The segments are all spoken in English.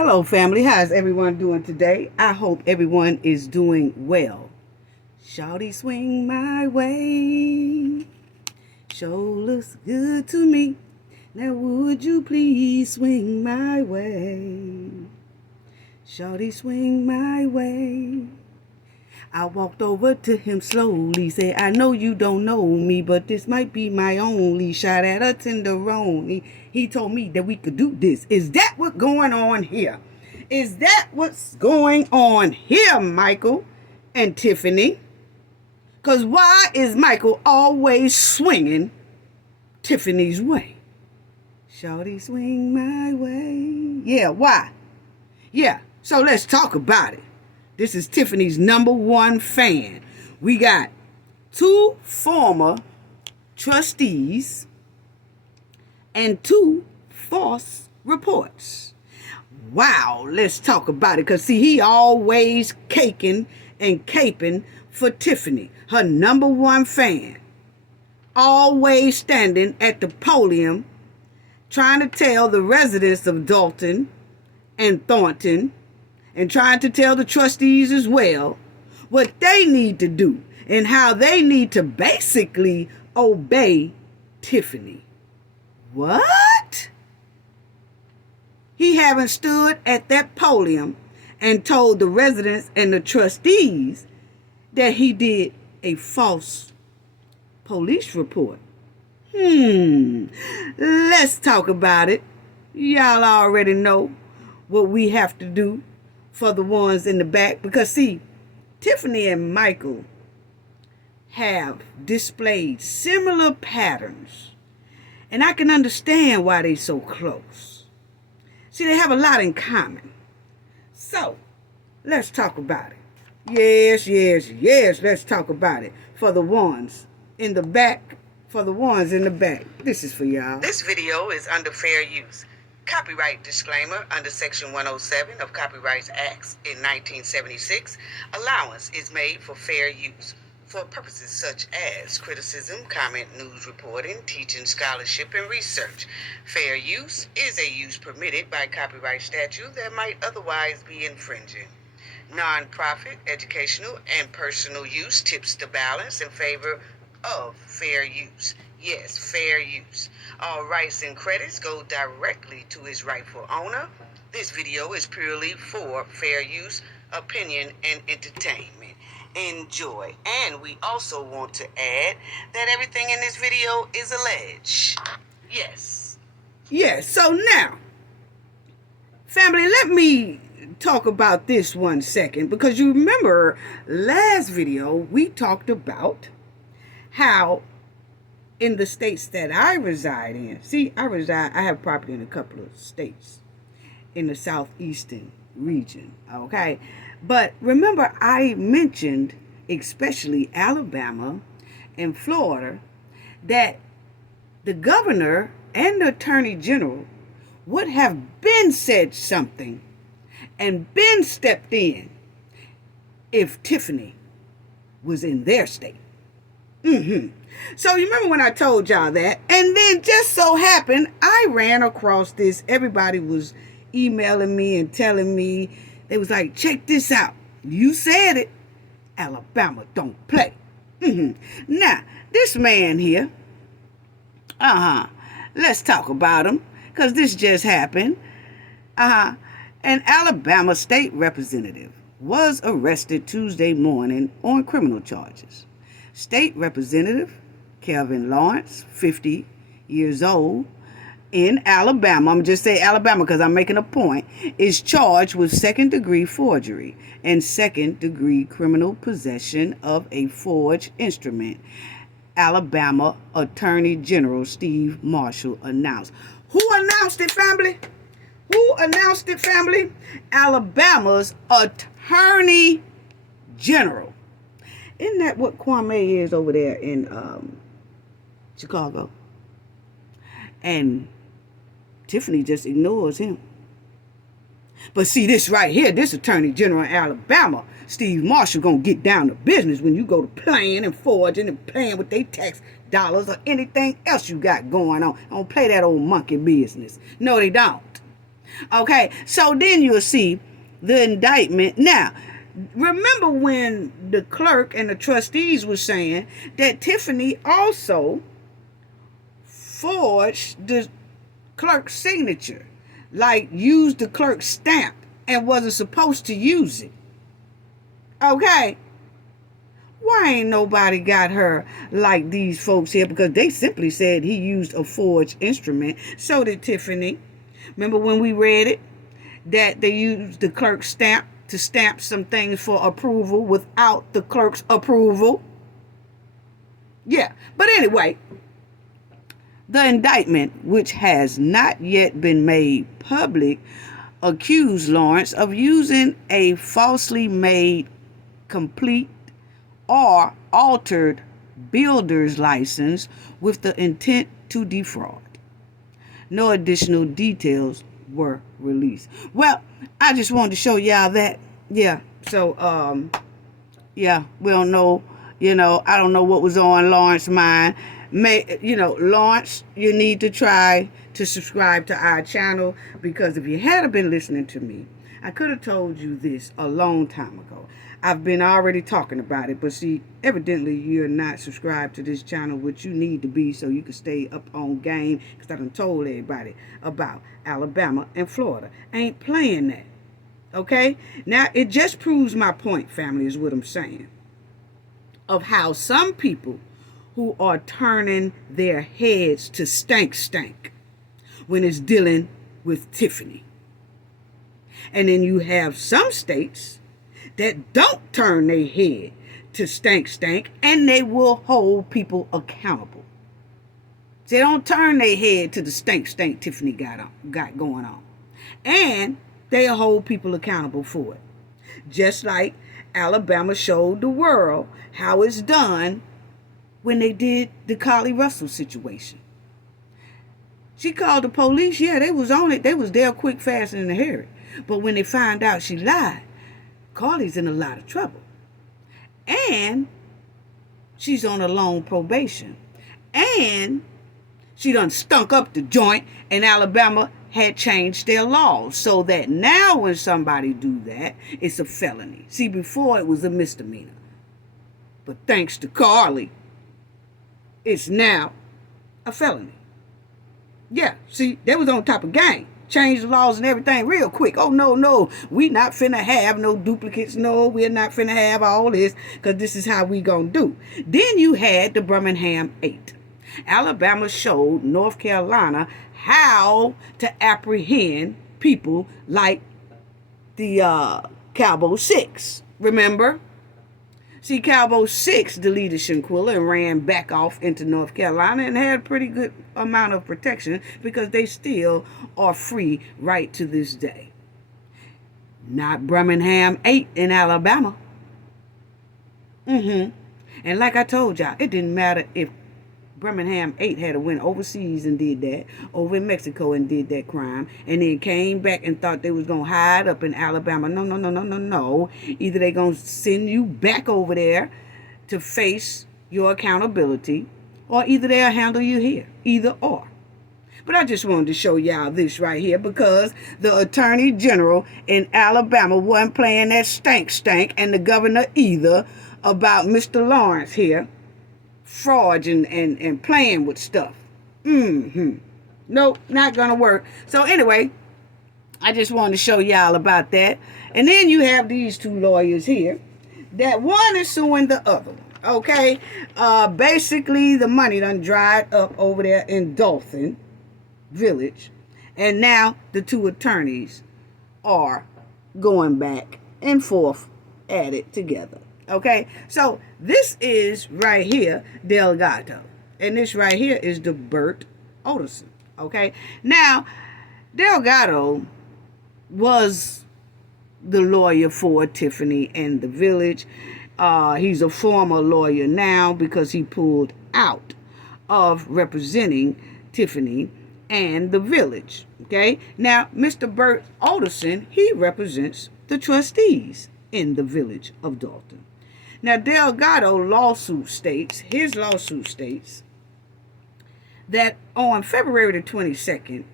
Hello, family. How's everyone doing today? I hope everyone is doing well. Shawty swing my way. Show looks good to me. Now would you please swing my way? Shawty swing my way. I walked over to him slowly, said, I know you don't know me, but this might be my only shot at a tenderoni. He told me that we could do this. Is that what's going on here? Is that what's going on here, Michael and Tiffany? Because why is Michael always swinging Tiffany's way? Shawty swing my way. Yeah, why? Yeah, so let's talk about it. This is Tiffany's #1 fan. We got 2 former trustees and 2 false reports. Wow, let's talk about it. Because, see, he always caking and caping for Tiffany, her #1 fan. Always standing at the podium trying to tell the residents of Dolton and Thornton and trying to tell the trustees as well what they need to do and how they need to basically obey Tiffany. What? He haven't stood at that podium and told the residents and the trustees that he did a false police report. Let's talk about it. Y'all already know what we have to do for the ones in the back. Because, see, Tiffany and Michael have displayed similar patterns. And I can understand why they're so close. See, they have a lot in common. So, let's talk about it. Yes, let's talk about it. For the ones in the back, This is for y'all. This video is under fair use. Copyright disclaimer under Section 107 of Copyright Acts in 1976. Allowance is made for fair use for purposes such as criticism, comment, news reporting, teaching, scholarship, and research. Fair use is a use permitted by copyright statute that might otherwise be infringing. Non-profit, educational, and personal use tips the balance in favor of fair use. Yes, fair use. All rights and credits go directly to its rightful owner. This video is purely for fair use, opinion, and entertainment. Enjoy. And we also want to add that everything in this video is alleged. Yes. Yes, so now, family, let me talk about this 1 second. Because you remember last video we talked about how in the states that I reside in, I have property in a couple of states in the southeastern region, okay? But remember I mentioned especially Alabama and Florida that the governor and the attorney general would have been said something and been stepped in if Tiffany was in their state. So you remember when I told y'all that? And then just so happened, I ran across this. Everybody was emailing me and telling me, they was like, check this out. You said it. Alabama don't play. Now, this man here, let's talk about him, because this just happened. An Alabama state representative was arrested Tuesday morning on criminal charges. State Representative Kelvin Lawrence, 50 years old, in Alabama, I'm just saying Alabama because I'm making a point, is charged with second-degree forgery and second-degree criminal possession of a forged instrument, Alabama Attorney General Steve Marshall announced. Who announced it, family? Who announced it, family? Alabama's Attorney General. Isn't that what Kwame is over there in Chicago? And Tiffany just ignores him. But see, this right here, this Attorney General in Alabama, Steve Marshall, gonna get down to business when you go to playing and forging and playing with their tax dollars or anything else you got going on. Don't play that old monkey business. No, they don't. Okay, so then you'll see the indictment. Now, remember when the clerk and the trustees were saying that Tiffany also forged the clerk's signature, like used the clerk's stamp and wasn't supposed to use it. Okay, why ain't nobody got her like these folks here? Because they simply said he used a forged instrument. So did Tiffany. Remember when we read it? That they used the clerk's stamp to stamp some things for approval without the clerk's approval. Yeah, but anyway, the indictment, which has not yet been made public, accused Lawrence of using a falsely made, complete, or altered builder's license with the intent to defraud. No additional details were released. Well, I just wanted to show y'all that. Yeah. So, yeah, we don't know. I don't know what was on Lawrence's mind. Lawrence, you need to try to subscribe to our channel, because if you had been listening to me, I could have told you this a long time ago. I've been already talking about it, but see, evidently you're not subscribed to this channel, which you need to be so you can stay up on game, because I done told everybody about Alabama and Florida. I ain't playing that. Okay? Now, it just proves my point, family, is what I'm saying, of how some people who are turning their heads to stank when it's dealing with Tiffany. And then you have some states that don't turn their head to stank, and they will hold people accountable. They don't turn their head to the stank Tiffany got going on. And they hold people accountable for it. Just like Alabama showed the world how it's done when they did the Carly Russell situation. She called the police. Yeah, they was on it. They was there quick, fast, and in a hurry. But when they found out she lied, Carly's in a lot of trouble. And she's on a long probation. And she done stunk up the joint, and Alabama had changed their laws so that now when somebody do that, it's a felony. See, before it was a misdemeanor. But thanks to Carly, it's now a felony. Yeah, see, they was on top of game. Changed the laws and everything real quick. Oh, no, we not finna have no duplicates. No, we're not finna have all this, because this is how we gonna do. Then you had the Birmingham 8. Alabama showed North Carolina how to apprehend people like the Cowboy 6. Remember? See, Cowboy 6 deleted Shanquilla and ran back off into North Carolina and had a pretty good amount of protection, because they still are free right to this day. Not Birmingham 8 in Alabama. And like I told y'all, it didn't matter if Birmingham 8 had to went overseas and did that, over in Mexico and did that crime, and then came back and thought they was going to hide up in Alabama. No. Either they going to send you back over there to face your accountability, or either they'll handle you here. Either or. But I just wanted to show y'all this right here, because the Attorney General in Alabama wasn't playing that stank, and the governor either, about Mr. Lawrence here fraud and playing with stuff. Nope, not gonna work. So anyway, I just wanted to show y'all about that. And then you have these two lawyers here, that one is suing the other one. Okay, basically the money done dried up over there in Dolton Village, and now the two attorneys are going back and forth at it together. Okay, so this is right here Delgado, and this right here is the Burt Oderson. Okay, now Delgado was the lawyer for Tiffany and the Village. He's a former lawyer now, because he pulled out of representing Tiffany and the Village. Okay, now Mr. Burt Oderson, he represents the trustees in the Village of Dolton. Now, Delgado his lawsuit states that on February the 22nd,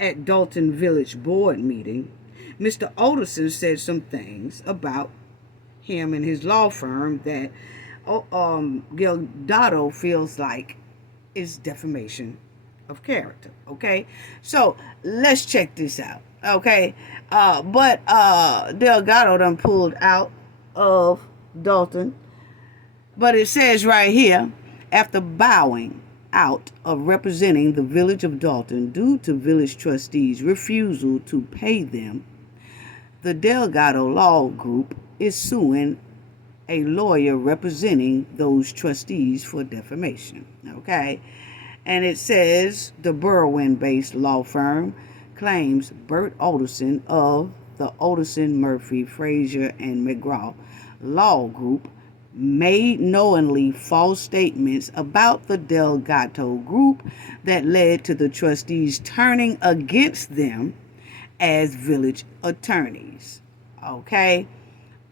at Dolton Village Board meeting, Mr. Alderson said some things about him and his law firm that Gildado feels like is defamation of character. Okay, so let's check this out. Okay, but Delgado done pulled out of Dolton, but it says right here, after bowing out of representing the village of Dolton due to village trustees' refusal to pay them, the Delgado Law Group is suing a lawyer representing those trustees for defamation. Okay, and it says the Berwyn-based law firm claims Bert Alderson of the Alderson, Murphy, Frazier, and McGraw Law Group made knowingly false statements about the Delgado Group that led to the trustees turning against them as village attorneys. Okay?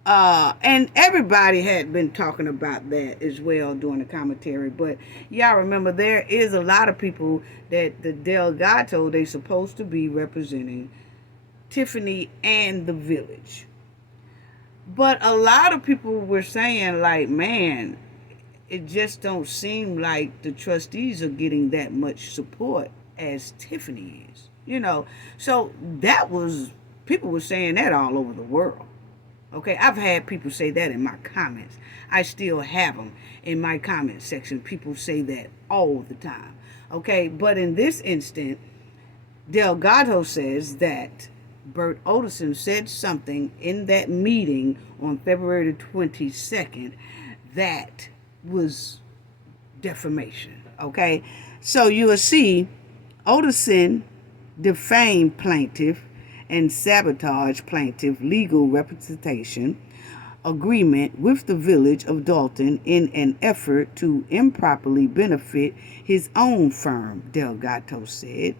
And everybody had been talking about that as well during the commentary. But y'all remember, there is a lot of people that the Delgado, they supposed to be representing Tiffany and the village. But a lot of people were saying, like, man, it just don't seem like the trustees are getting that much support as Tiffany is. So that was, people were saying that all over the world. Okay, I've had people say that in my comments. I still have them in my comment section. People say that all the time. Okay, but in this instant, Delgado says that Bert Alderson said something in that meeting on February the 22nd that was defamation. Okay, so you will see Alderson defamed plaintiff and sabotage plaintiff legal representation agreement with the village of Dolton in an effort to improperly benefit his own firm, Delgado said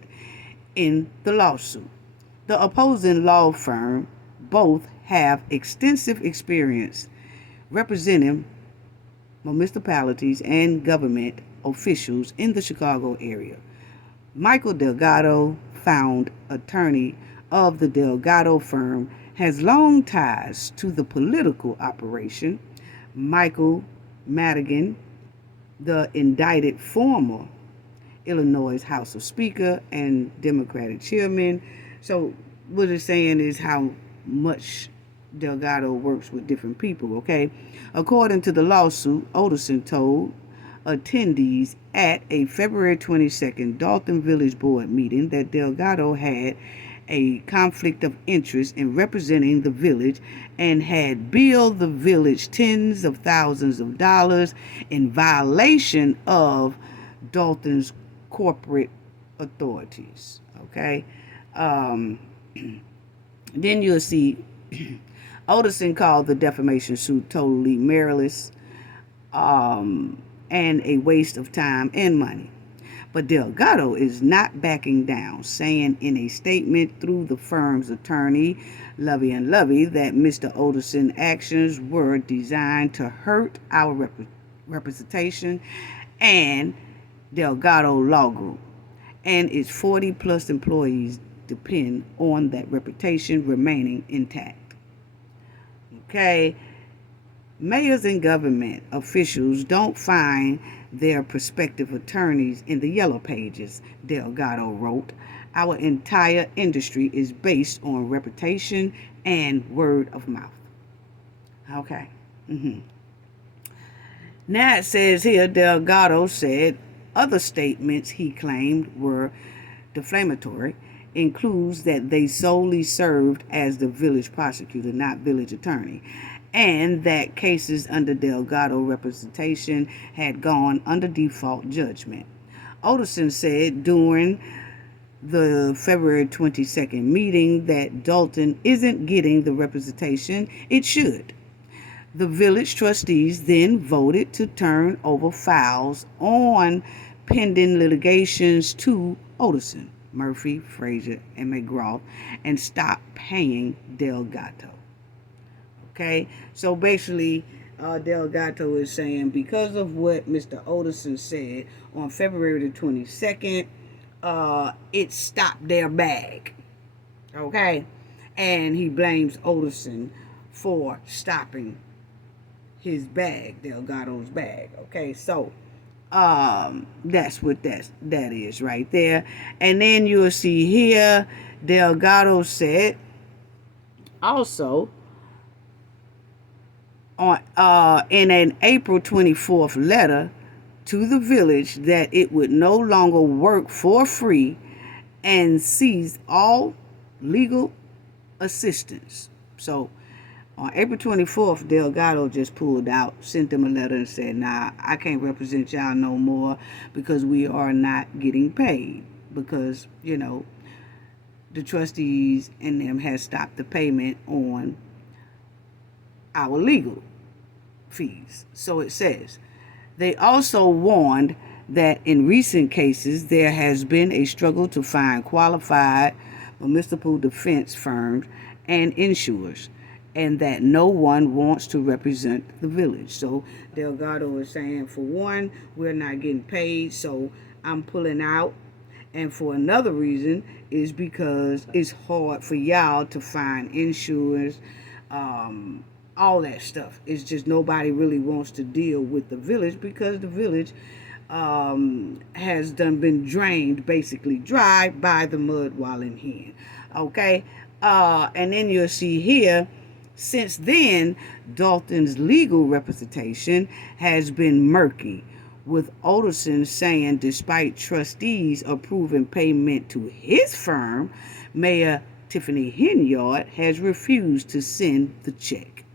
in the lawsuit. The opposing law firm both have extensive experience representing municipalities and government officials in the Chicago area. Michael Delgado, found attorney of the Delgado firm, has long ties to the political operation. Michael Madigan, the indicted former Illinois House of Speaker and Democratic chairman. So what it's saying is how much Delgado works with different people, okay? According to the lawsuit, Alderson told attendees at a February 22nd Dolton Village Board meeting that Delgado had a conflict of interest in representing the village and had billed the village tens of thousands of dollars in violation of Dolton's corporate authorities. Okay? Then you'll see Alderson called the defamation suit totally meritless and a waste of time and money. But Delgado is not backing down, saying in a statement through the firm's attorney, Lovey and Lovey, that Mr. Alderson's actions were designed to hurt our representation and Delgado Law Group, and its 40-plus employees depend on that reputation remaining intact. Okay? Mayors and government officials don't find their prospective attorneys in the yellow pages, Delgado wrote. Our entire industry is based on reputation and word of mouth. Okay. Now it says here, Delgado said other statements he claimed were defamatory includes that they solely served as the village prosecutor, not village attorney, and that cases under Delgado representation had gone under default judgment. Alderson said during the February 22nd meeting that Dolton isn't getting the representation it should. The village trustees then voted to turn over files on pending litigations to Alderson, Murphy, Frazier, and McGraw, and stop paying Delgado. Okay, so basically, Delgado is saying because of what Mr. Alderson said on February the 22nd, it stopped their bag. Okay? And he blames Olderson for stopping his bag, Delgado's bag. Okay, so that's what that is right there. And then you'll see here, Delgado said also on in an April 24th letter to the village that it would no longer work for free and cease all legal assistance. So on April 24th, Delgado just pulled out, sent them a letter and said, nah, I can't represent y'all no more because we are not getting paid. Because, the trustees and them has stopped the payment on our legal fees. So it says, they also warned that in recent cases, there has been a struggle to find qualified municipal defense firms and insurers, and that no one wants to represent the village. So Delgado is saying, for one, we're not getting paid, so I'm pulling out. And for another reason is because it's hard for y'all to find insurance, all that stuff. It's just nobody really wants to deal with the village because the village has been drained, basically dry by the mud walling hen. Okay? And then you'll see here, since then, Dolton's legal representation has been murky, with Olderson saying despite trustees approving payment to his firm, Mayor Tiffany Henyard has refused to send the check,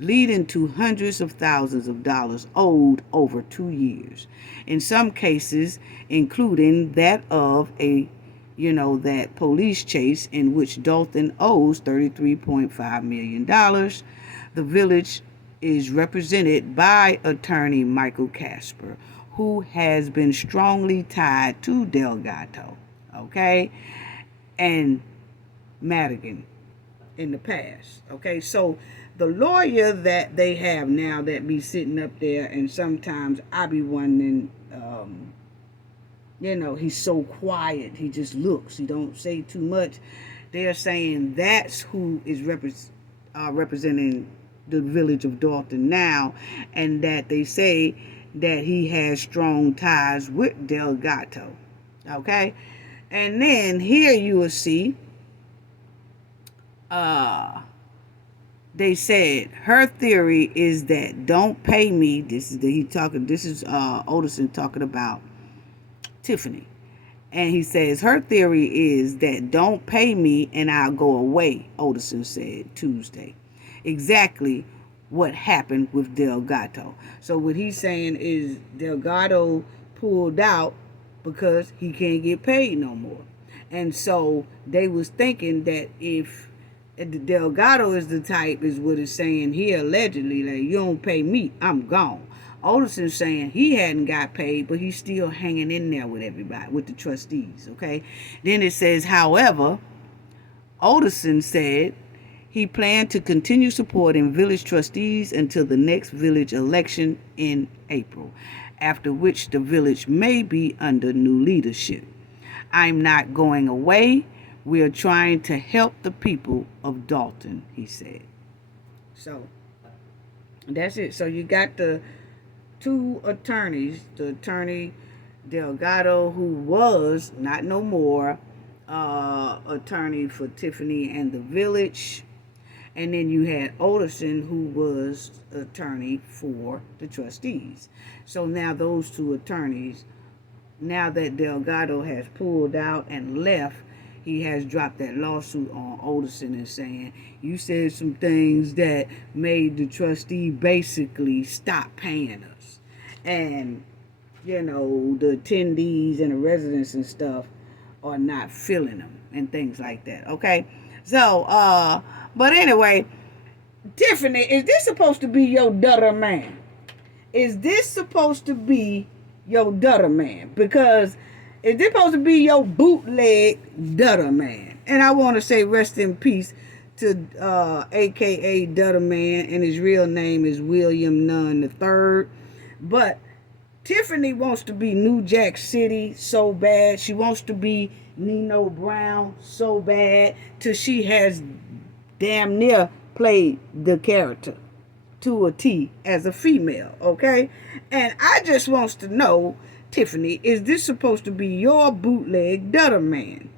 leading to hundreds of thousands of dollars owed over 2 years. In some cases, including that of that police chase in which Dolton owes $33.5 million. The village is represented by attorney Michael Casper, who has been strongly tied to Delgado, okay, and Madigan in the past. Okay, so the lawyer that they have now that be sitting up there, and sometimes I be wondering, he's so quiet. He just looks. He don't say too much. They're saying that's who is representing the village of Dolton now, and that they say that he has strong ties with Delgado. Okay? And then here you will see they said her theory is that don't pay me. This is Olderson talking about Tiffany. And he says her theory is that don't pay me and I'll go away, Olderson said Tuesday. Exactly what happened with Delgado. So what he's saying is Delgado pulled out because he can't get paid no more. And so they was thinking that if Delgado is the type, is what it's saying here allegedly, like, you don't pay me, I'm gone. Olderson saying he hadn't got paid, but he's still hanging in there with everybody, with the trustees, okay? Then it says, however, Olderson said he planned to continue supporting village trustees until the next village election in April, after which the village may be under new leadership. I'm not going away. We are trying to help the people of Dolton, he said. So, that's it. So you got the two attorneys, the attorney Delgado, who was, not no more, attorney for Tiffany and the village. And then you had Olderson, who was attorney for the trustees. So now those two attorneys, now that Delgado has pulled out and left, he has dropped that lawsuit on Olderson and saying, you said some things that made the trustee basically stop paying us. And, the attendees and the residents and stuff are not filling them and things like that, okay? So, but anyway, Tiffany, is this supposed to be your daughter man? Is this supposed to be your daughter man? Because is this supposed to be your bootleg daughter man? And I want to say rest in peace to a.k.a. Daughter Man, and his real name is William Nunn III. But Tiffany wants to be New Jack City so bad. She wants to be Nino Brown so bad till she has damn near played the character to a T as a female, okay? And I just wants to know, Tiffany, is this supposed to be your bootleg Dutter Man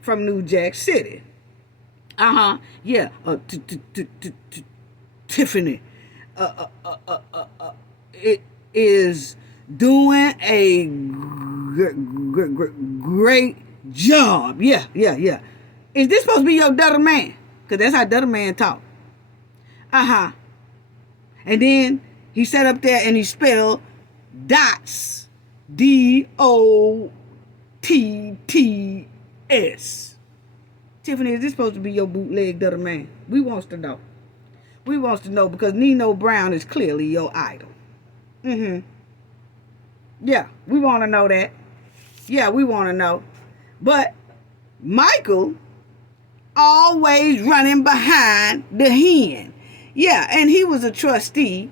from New Jack City? Yeah. Tiffany, it is doing a great job. Yeah. Is this supposed to be your Dutter Man? Because that's how Dutter Man talk. And then he sat up there and he spelled dots. DOTTS. Tiffany, is this supposed to be your bootleg Dutter Man? We wants to know. We wants to know because Nino Brown is clearly your idol. Yeah, we want to know that. Yeah, we want to know. But Michael always running behind the hen. Yeah, and he was a trustee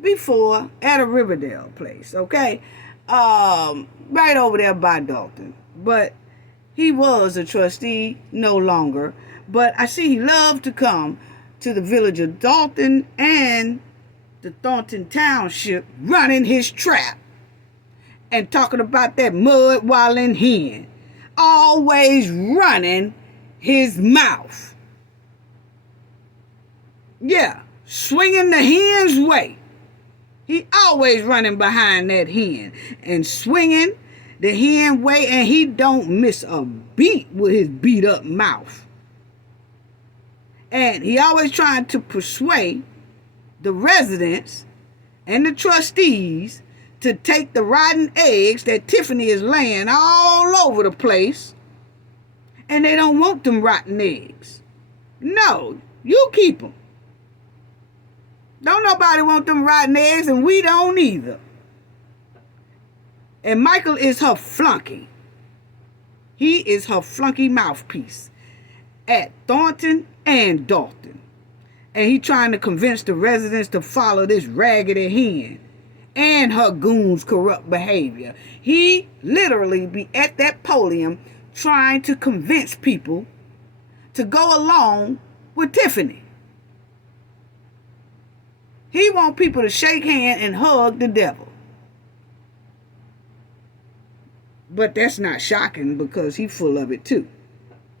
before at a Riverdale place, okay? Right over there by Dolton. But he was a trustee no longer. But I see he loved to come to the village of Dolton and the Thornton Township running his trap and talking about that mud wallin' hen. Always running his mouth. Yeah, swinging the hen's way. He always running behind that hen and swinging the hen way, and he don't miss a beat with his beat up mouth. And he always trying to persuade the residents and the trustees to take the rotten eggs that Tiffany is laying all over the place, and they don't want them rotten eggs. No, you keep them. Don't nobody want them rotten eggs, and we don't either. And Michael is her flunky. He is her flunky mouthpiece at Thornton and Dolton. And he trying to convince the residents to follow this raggedy hen and her goons' corrupt behavior. He literally be at that podium trying to convince people to go along with Tiffany. He want people to shake hands and hug the devil. But that's not shocking because he's full of it too.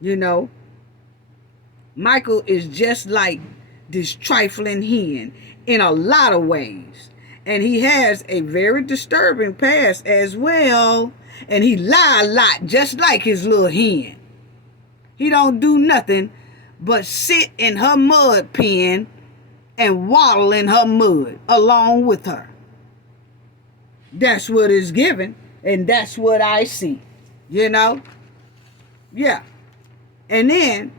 You know, Michael is just like this trifling hen in a lot of ways. And he has a very disturbing past as well. And he lie a lot just like his little hen. He don't do nothing but sit in her mud pen and waddle in her mud along with her. That's what is given, and that's what I see. You know? Yeah. And then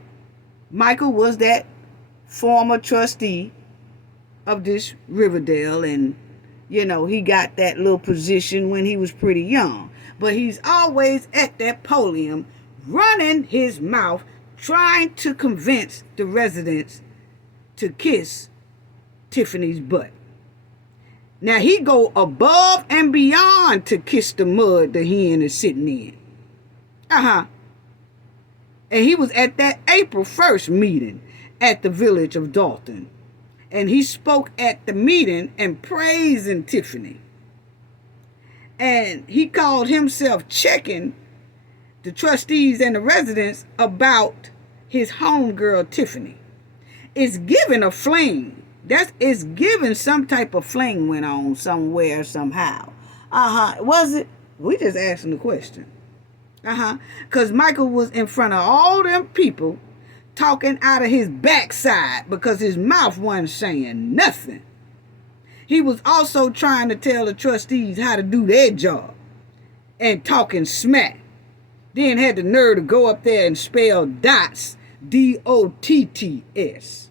Michael was that former trustee of this Riverdale, and you know, he got that little position when he was pretty young. But he's always at that podium running his mouth trying to convince the residents to kiss Tiffany's butt. Now he go above and beyond to kiss the mud the hen is sitting in. And he was at that April 1st meeting at the village of Dolton. And he spoke at the meeting and praising Tiffany. And he called himself checking the trustees and the residents about his homegirl Tiffany. It's giving a fling. It's giving some type of fling went on somewhere, somehow. Was it? We just asking the question. Because Michael was in front of all them people talking out of his backside because his mouth wasn't saying nothing. He was also trying to tell the trustees how to do their job and talking smack. Then had the nerve to go up there and spell dots, DOTTS.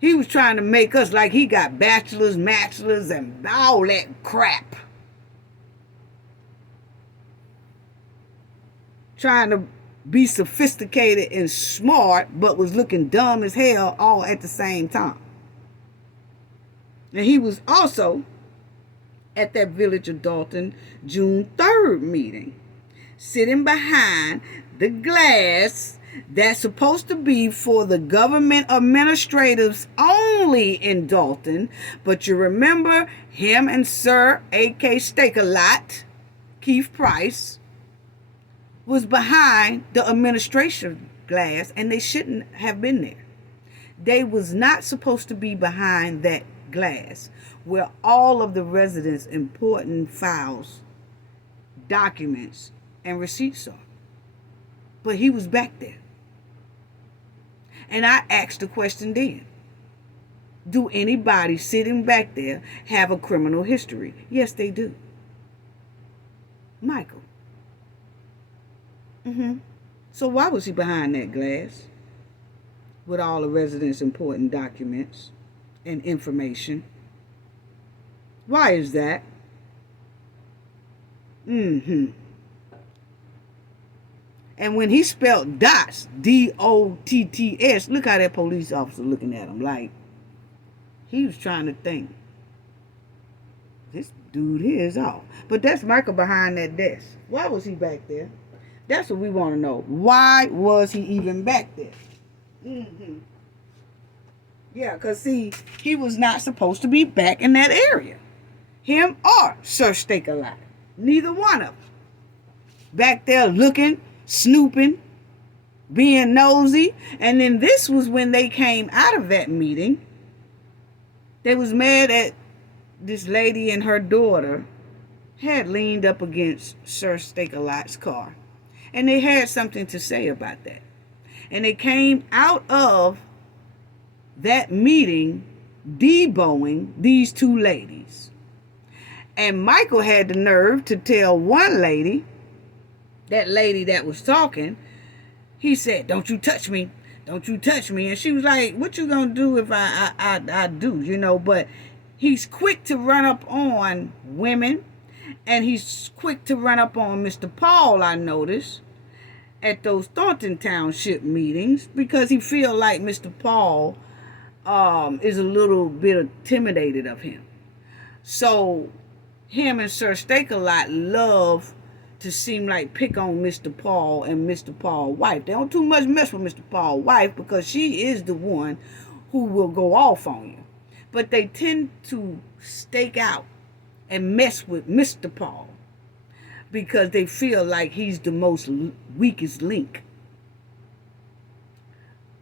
He was trying to make us like he got bachelors, matchelors, and all that crap. Trying to be sophisticated and smart, but was looking dumb as hell all at the same time. And he was also at that Village of Dolton June 3rd meeting, sitting behind the glass that's supposed to be for the government administrators only in Dolton. But you remember him and Sir A.K. Stake-A-Lot, Keith Price, was behind the administration glass, and they shouldn't have been there. They was not supposed to be behind that glass where all of the residents' important files, documents, and receipts are. But he was back there. And I asked the question then, do anybody sitting back there have a criminal history? Yes, they do. Michael. So why was he behind that glass with all the residents' important documents and information? Why is that? And when he spelled dots, D-O-T-T-S, look how that police officer looking at him like he was trying to think, this dude here is off. But that's Michael behind that desk. Why was he back there? That's what we want to know. Why was he even back there? Yeah, because see, he was not supposed to be back in that area. Him or Sir Stake-A-Lot. Neither one of them. Back there looking, snooping, being nosy. And then this was when they came out of that meeting. They was mad at this lady and her daughter had leaned up against Sir Stake-A-Lot's car. And they had something to say about that. And they came out of that meeting deboing these two ladies. And Michael had the nerve to tell one lady, that lady that was talking, he said, "Don't you touch me. Don't you touch me." And she was like, "What you gonna do if I do?" You know, but he's quick to run up on women. And he's quick to run up on Mr. Paul, I noticed, at those Thornton Township meetings, because he feel like Mr. Paul is a little bit intimidated of him. So him and Sir Stake-A-Lot love to seem like pick on Mr. Paul and Mr. Paul's wife. They don't too much mess with Mr. Paul's wife because she is the one who will go off on you. But they tend to stake out and mess with Mr. Paul because they feel like he's the most weakest link.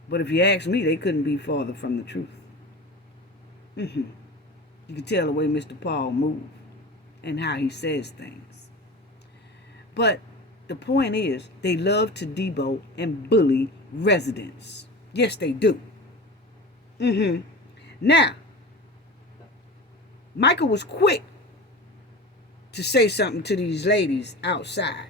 But if you ask me, they couldn't be farther from the truth. You can tell the way Mr. Paul moves and how he says things. But the point is, they love to debo and bully residents. Yes, they do. Now, Michael was quick to say something to these ladies outside.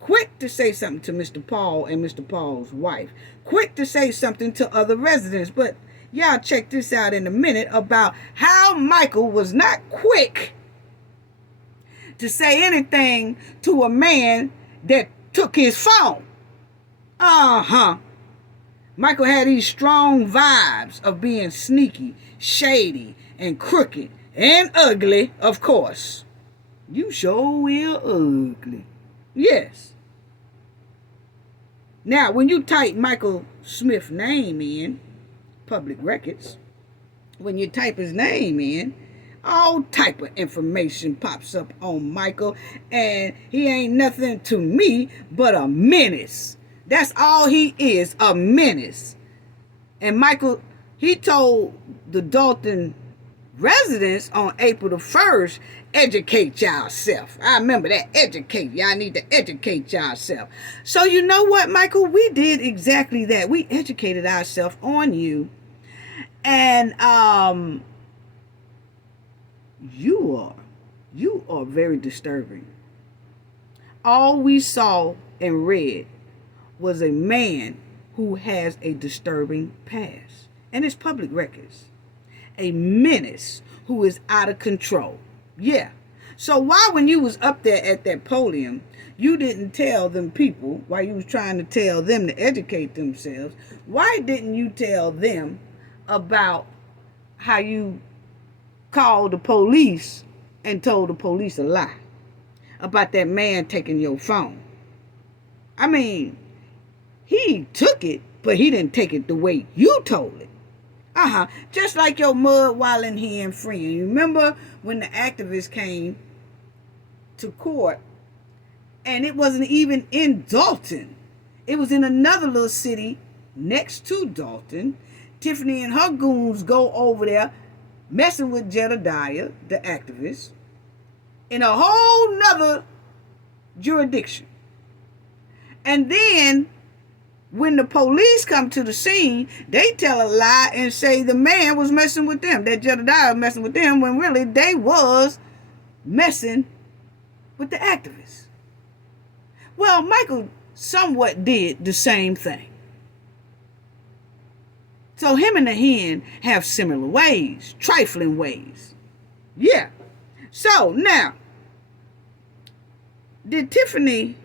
Quick to say something to Mr. Paul and Mr. Paul's wife. Quick to say something to other residents. But y'all check this out in a minute about how Michael was not quick to say anything to a man that took his phone. Michael had these strong vibes of being sneaky, shady, and crooked, and ugly, of course. You sure will ugly. Yes. Now, when you type Michael Smith's name in public records, when you type his name in, all type of information pops up on Michael, and he ain't nothing to me but a menace. That's all he is, a menace. And Michael, he told the Dolton residents on April the 1st, educate yourself. I remember that, educate. Y'all need to educate yourself. So you know what, Michael? We did exactly that. We educated ourselves on you. And you are very disturbing. All we saw and read was a man who has a disturbing past. And it's public records. A menace who is out of control. Yeah. So why when you was up there at that podium, you didn't tell them people, while you was trying to tell them to educate themselves, why didn't you tell them about how you called the police and told the police a lie about that man taking your phone. I mean, he took it, but he didn't take it the way you told it. Just like your mud wallin' hen friend. You remember when the activists came to court, and it wasn't even in Dolton. It was in another little city next to Dolton. Tiffany and her goons go over there messing with Jedediah, the activist, in a whole nother jurisdiction. And then when the police come to the scene, they tell a lie and say the man was messing with them, that Jedediah was messing with them, when really they was messing with the activists. Well, Michael somewhat did the same thing. So him and the hen have similar ways, trifling ways. Yeah. So now, did Tiffany,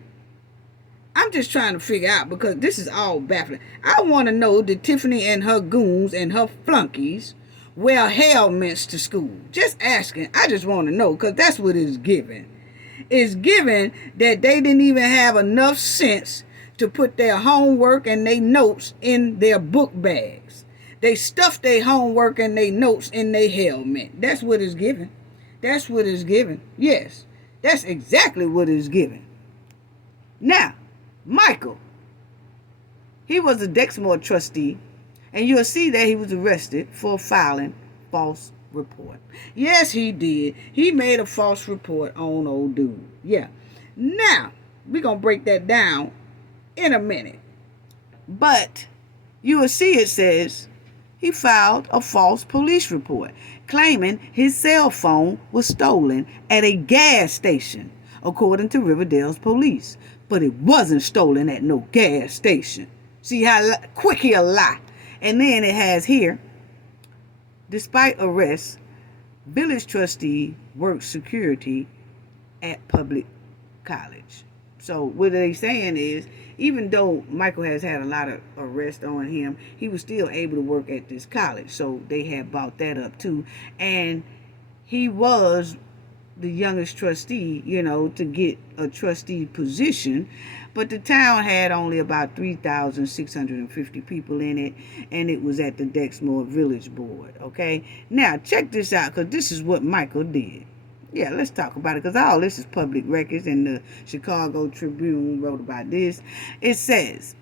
I'm just trying to figure out, because this is all baffling. I want to know, did Tiffany and her goons and her flunkies wear helmets to school? Just asking. I just want to know, because that's what it's given. It's given that they didn't even have enough sense to put their homework and their notes in their book bags. They stuffed their homework and their notes in their helmet. That's what it's given. That's what it's given. Yes, that's exactly what it's given. Now, Michael, he was a Dixmoor trustee, and you'll see that he was arrested for filing false report. Yes, he did. He made a false report on old dude. Yeah. Now, we're going to break that down in a minute. But you will see it says he filed a false police report claiming his cell phone was stolen at a gas station, according to Riverdale's police. But it wasn't stolen at no gas station. See how quick he'll lie. And then it has here, despite arrest, village trustee worked security at public college. So what they're saying is, even though Michael has had a lot of arrests on him, he was still able to work at this college. So they had bought that up too. And he was the youngest trustee, to get a trustee position. But the town had only about 3,650 people in it, and it was at the Dixmoor Village Board, okay? Now, check this out, because this is what Michael did. Yeah, let's talk about it, because all this is public records, and the Chicago Tribune wrote about this. It says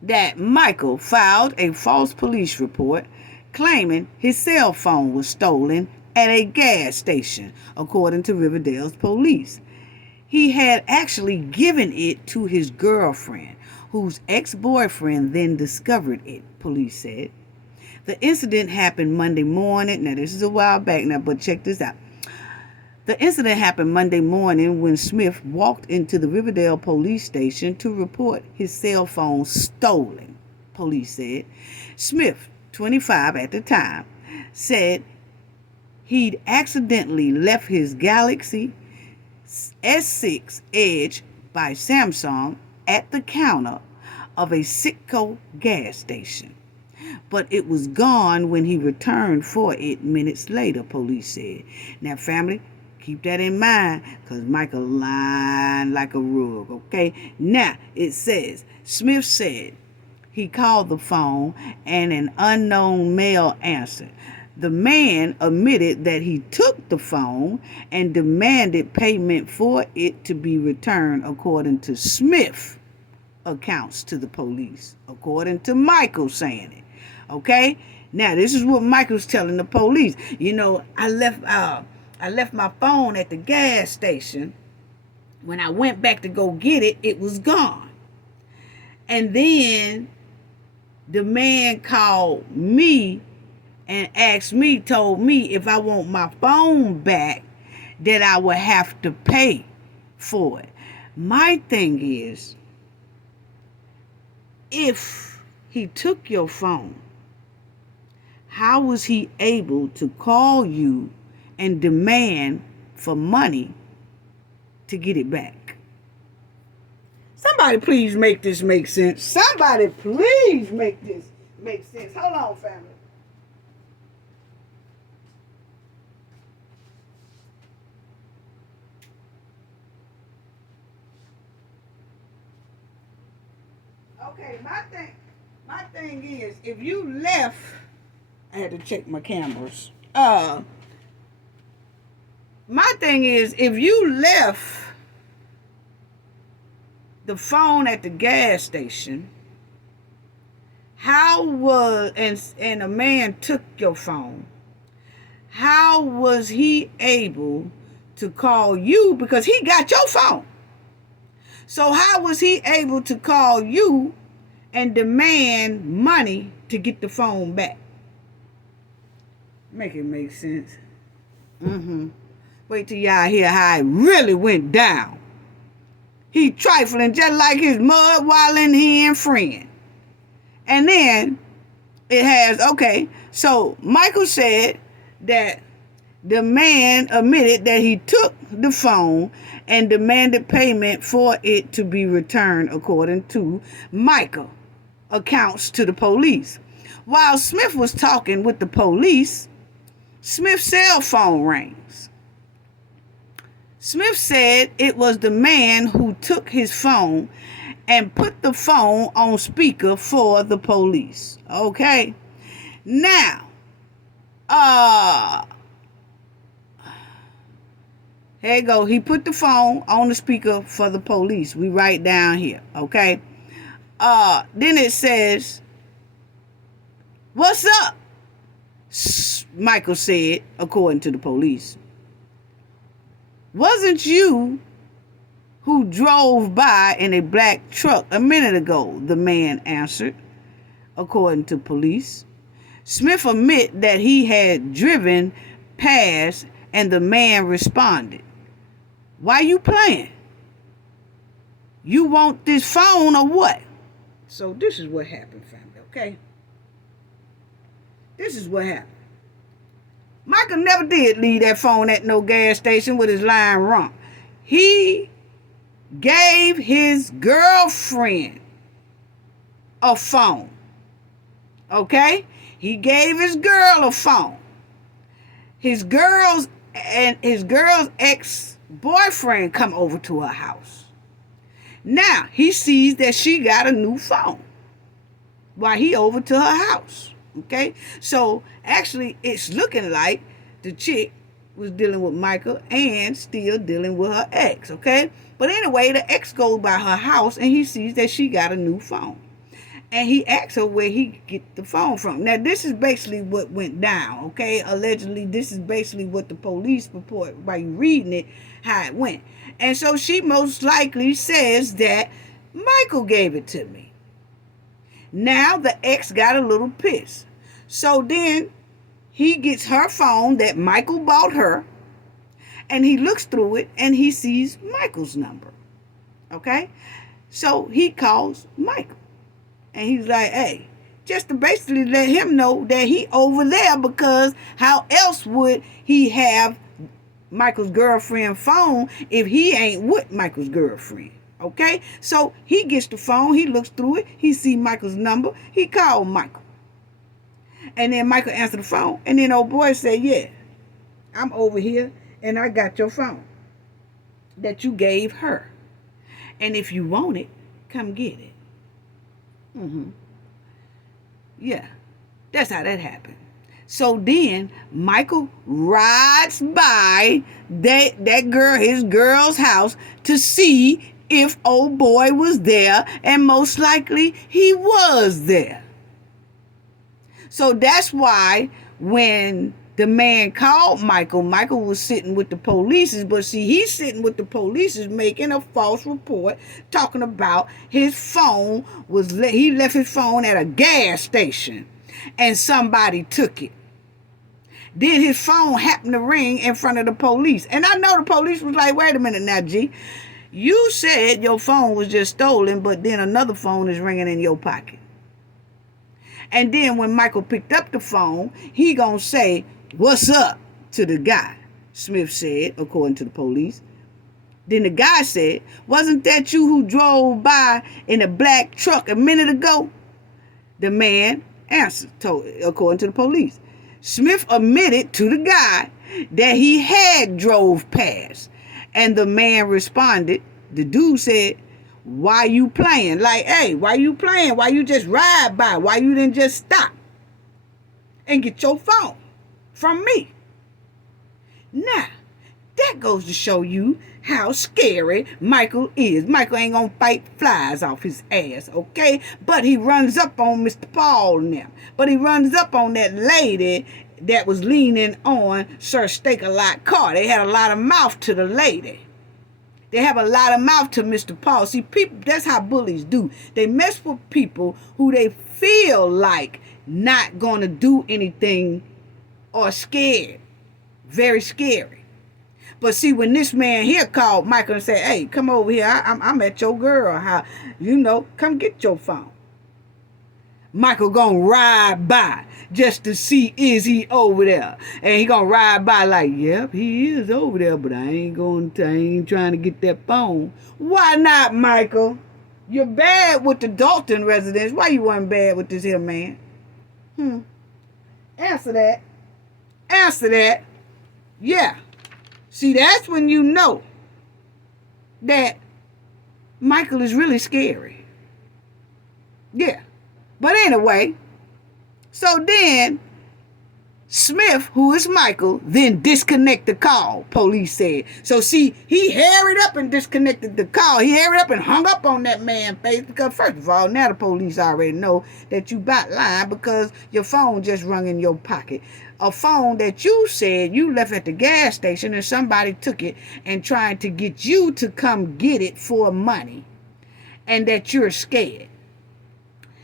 that Michael filed a false police report claiming his cell phone was stolen at a gas station, according to Riverdale's police. He had actually given it to his girlfriend, whose ex-boyfriend then discovered it, police said. The incident happened Monday morning. Now, this is a while back now, but check this out. The incident happened Monday morning when Smith walked into the Riverdale police station to report his cell phone stolen, police said. Smith, 25 at the time, said he'd accidentally left his Galaxy S6 Edge by Samsung at the counter of a Citgo gas station, but it was gone when he returned for it minutes later, police said. Now, family, keep that in mind, because Michael lied like a rug, okay? Now, it says, Smith said he called the phone and an unknown male answered. The man admitted that he took the phone and demanded payment for it to be returned, according to Smith accounts to the police, according to Michael saying it. Okay? Now, this is what Michael's telling the police. I left my phone at the gas station. When I went back to go get it, it was gone. And then the man called me and told me if I want my phone back, that I would have to pay for it. My thing is, if he took your phone, how was he able to call you and demand for money to get it back? Somebody please make this make sense. Somebody please make this make sense. Hold on, family. Okay, my thing is, if you left, I had to check my cameras. My thing is, if you left the phone at the gas station, how was, and a man took your phone, how was he able to call you? Because he got your phone. So how was he able to call you and demand money to get the phone back? Make it make sense. Wait till y'all hear how it really went down. He trifling just like his mud wallin' hen friend. And then it has, okay, so Michael said that the man admitted that he took the phone and demanded payment for it to be returned, according to Michael accounts to the police. While Smith was talking with the police, Smith's cell phone rings. Smith said it was the man who took his phone and put the phone on speaker for the police. Okay? Now, here you go. He put the phone on the speaker for the police. We write down here, okay? Then it says, "What's up?" Michael said, according to the police. "Wasn't you who drove by in a black truck a minute ago?" the man answered, according to police. Smith admitted that he had driven past, and the man responded, "Why you playing? You want this phone or what?" So this is what happened, family, okay? This is what happened. Michael never did leave that phone at no gas station with his line wrong. He gave his girlfriend a phone, okay? He gave his girl a phone. His girl's ex-boyfriend come over to her house. Now, he sees that she got a new phone while he over to her house, okay? So, actually, it's looking like the chick was dealing with Michael and still dealing with her ex, okay? But anyway, the ex goes by her house and he sees that she got a new phone. And he asks her where he get the phone from. Now, this is basically what went down, okay? Allegedly, this is basically what the police report, by reading it, how it went. And so she most likely says that Michael gave it to me. Now, the ex got a little pissed. So then he gets her phone that Michael bought her, and he looks through it, and he sees Michael's number, okay? So he calls Michael. And he's like, hey, just to basically let him know that he over there, because how else would he have Michael's girlfriend's phone if he ain't with Michael's girlfriend? Okay? So he gets the phone, he looks through it, he see Michael's number, he called Michael. And then Michael answered the phone, and then old boy said, yeah, I'm over here, and I got your phone that you gave her. And if you want it, come get it. Yeah, that's how that happened. So then Michael rides by his girl's house to see if old boy was there, and most likely he was there. So that's why when the man called Michael, Michael was sitting with the police, but see, he's sitting with the police making a false report talking about his phone he left his phone at a gas station and somebody took it. Then his phone happened to ring in front of the police. And I know the police was like, wait a minute now, G. You said your phone was just stolen, but then another phone is ringing in your pocket. And then when Michael picked up the phone, he gonna say, what's up, to the guy, Smith said, according to the police. Then the guy said, wasn't that you who drove by in a black truck a minute ago? The man answered, according to the police. Smith admitted to the guy that he had drove past. And the man responded, the dude said, why you playing? Like, hey, why you playing? Why you just ride by? Why you didn't just stop and get your phone from me? Now, that goes to show you how scary Michael is. Michael ain't gonna fight flies off his ass, okay? But he runs up on Mr. Paul and them. But he runs up on that lady that was leaning on Sir Steak-a-Lot car. They had a lot of mouth to the lady. They have a lot of mouth to Mr. Paul. See, people, that's how bullies do. They mess with people who they feel like not gonna do anything or scared. Very scary. But see, when this man here called Michael and said, hey, come over here. I'm at your girl. How, come get your phone. Michael gonna ride by just to see is he over there. And he gonna ride by like, yep, he is over there, but I ain't trying to get that phone. Why not, Michael? You're bad with the Dolton residents. Why you weren't bad with this here man? Answer that. Answer that. Yeah. See, that's when you know that Michael is really scary. Yeah. But anyway, so then Smith, who is Michael, then disconnect the call, police said. So see, he hurried up and disconnected the call. He hurried up and hung up on that man's face because first of all, now the police already know that you about lying because your phone just rung in your pocket. A phone that you said you left at the gas station and somebody took it and tried to get you to come get it for money and that you're scared.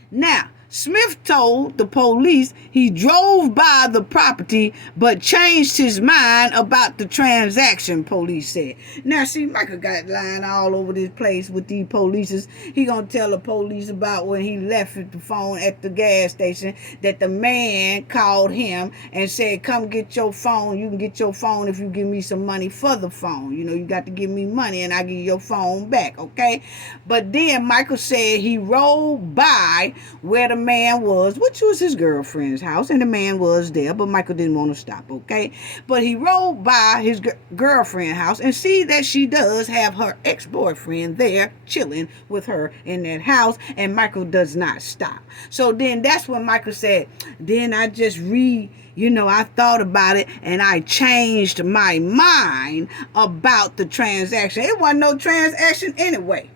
Now, Smith told the police he drove by the property but changed his mind about the transaction, police said. Now, see, Michael got lying all over this place with these polices. He gonna tell the police about when he left the phone at the gas station that the man called him and said, come get your phone. You can get your phone if you give me some money for the phone. You got to give me money and I give you your phone back, okay? But then Michael said he rode by where the man was, which was his girlfriend's house, and the man was there, but Michael didn't want to stop, okay? But he rode by his girlfriend's house and see that she does have her ex-boyfriend there chilling with her in that house, and Michael does not stop. So then that's when Michael said, then I just I thought about it and I changed my mind about the transaction. It wasn't no transaction anyway.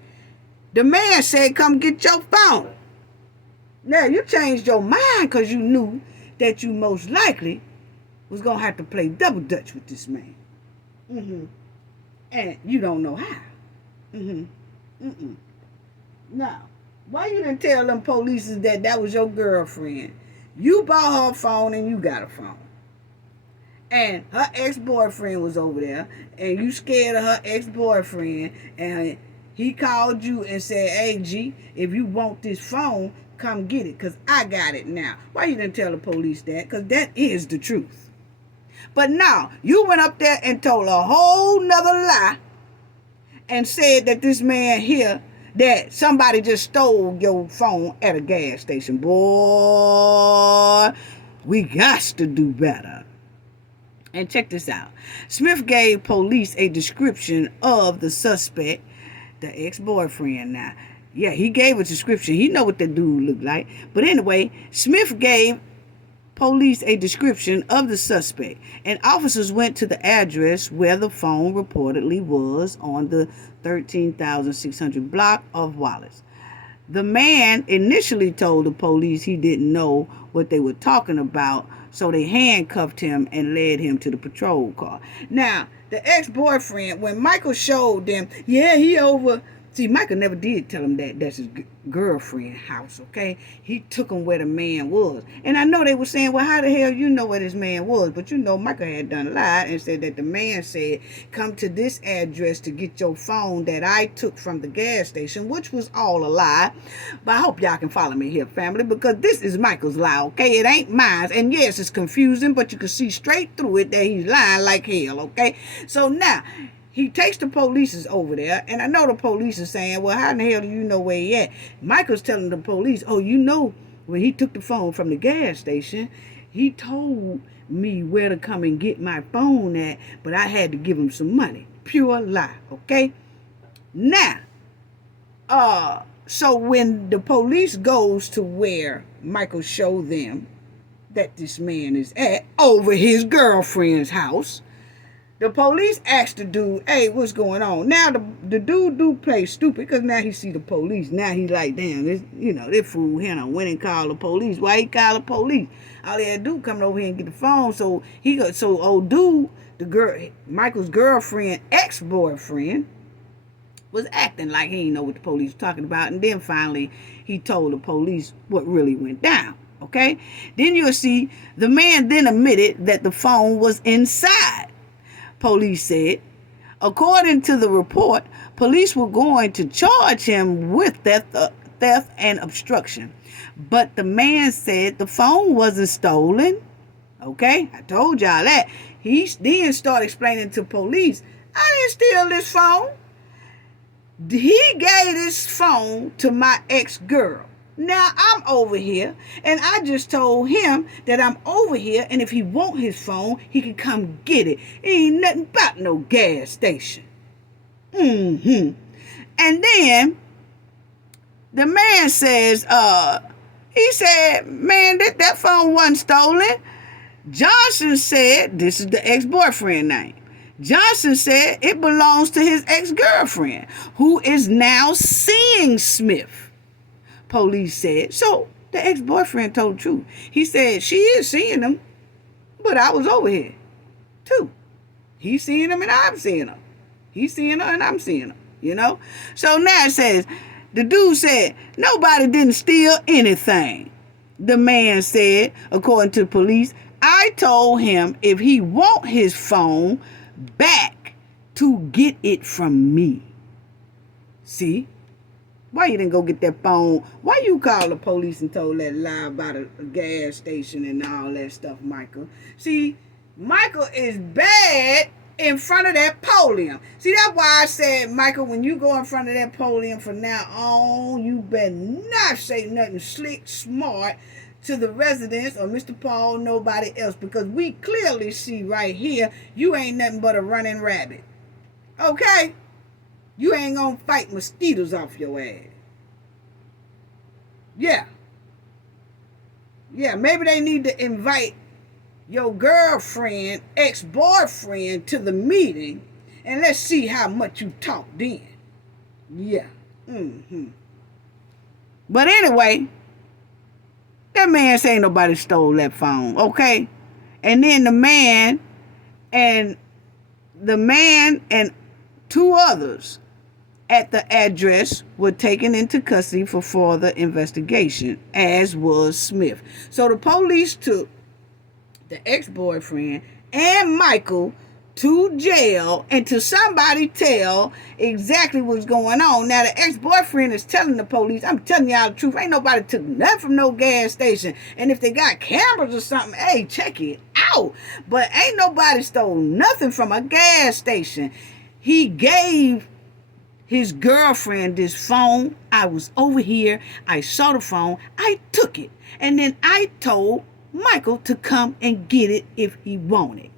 The man said, come get your phone. Now, you changed your mind because you knew that you most likely was going to have to play double dutch with this man. And you don't know how. Now, why you didn't tell them police that was your girlfriend? You bought her phone and you got a phone. And her ex-boyfriend was over there. And you scared of her ex-boyfriend. And he called you and said, hey, G, if you want this phone, come get it, because I got it now. Why you didn't tell the police that? Because that is the truth. But now, you went up there and told a whole nother lie and said that this man here, that somebody just stole your phone at a gas station. Boy, we got to do better. And check this out. Smith gave police a description of the suspect, the ex-boyfriend now. Yeah, he gave a description. He know what that dude looked like. But anyway, Smith gave police a description of the suspect. And officers went to the address where the phone reportedly was on the 13,600 block of Wallace. The man initially told the police he didn't know what they were talking about, so they handcuffed him and led him to the patrol car. Now, the ex-boyfriend, when Michael showed them, yeah, he over... See, Michael never did tell him that that's his girlfriend's house, okay? He took him where the man was. And I know they were saying, well, how the hell you know where this man was? But Michael had done lied and said that the man said, come to this address to get your phone that I took from the gas station, which was all a lie. But I hope y'all can follow me here, family, because this is Michael's lie, okay? It ain't mine. And yes, it's confusing, but you can see straight through it that he's lying like hell, okay? So now... he takes the police over there, and I know the police are saying, well, how in the hell do you know where he at? Michael's telling the police, oh, when he took the phone from the gas station, he told me where to come and get my phone at, but I had to give him some money. Pure lie, okay? Now, So when the police goes to where Michael showed them that this man is at, over his girlfriend's house, the police asked the dude, hey, what's going on? Now, the dude do play stupid because now he see the police. Now he's like, damn, this fool here went and called the police. Why he call the police? All he had to do coming over here and get the phone. So old dude, Michael's girlfriend, ex-boyfriend, was acting like he didn't know what the police were talking about. And then finally, he told the police what really went down. Okay? Then you'll see the man then admitted that the phone was inside. Police said, according to the report, police were going to charge him with theft and obstruction. But the man said the phone wasn't stolen. Okay, I told y'all that. He then started explaining to police, I didn't steal this phone. He gave this phone to my ex-girl. Now I'm over here, and I just told him that I'm over here, and if he want his phone, he can come get it. It ain't nothing about no gas station. And then the man says, he said, man, that phone wasn't stolen. Johnson said, this is the ex-boyfriend name. Johnson said it belongs to his ex-girlfriend, who is now seeing Smith. Police said. So the ex-boyfriend told the truth. He said she is seeing him, but I was over here too. He's seeing him and I'm seeing him. He's seeing her and I'm seeing her. So now it says, the dude said, nobody didn't steal anything. The man said, according to the police, I told him if he want his phone back to get it from me. See? Why you didn't go get that phone? Why you called the police and told that lie about a gas station and all that stuff, Michael? See, Michael is bad in front of that podium. See, that's why I said, Michael, when you go in front of that podium from now on, you better not say nothing slick, smart to the residents or Mr. Paul, nobody else, because we clearly see right here, you ain't nothing but a running rabbit. Okay? You ain't gonna fight mosquitoes off your ass. Yeah, maybe they need to invite your girlfriend, ex-boyfriend to the meeting, and let's see how much you talk then. Yeah. But anyway, that man say ain't nobody stole that phone, okay? And then the man and two others at the address were taken into custody for further investigation, as was Smith. So the police took the ex-boyfriend and Michael to jail and to somebody tell exactly what's going on. Now the ex-boyfriend is telling the police, I'm telling y'all the truth, ain't nobody took nothing from no gas station. And if they got cameras or something, hey, check it out. But ain't nobody stole nothing from a gas station. He gave his girlfriend this phone. I was over here. I saw the phone. I took it. And then I told Michael to come and get it if he wanted.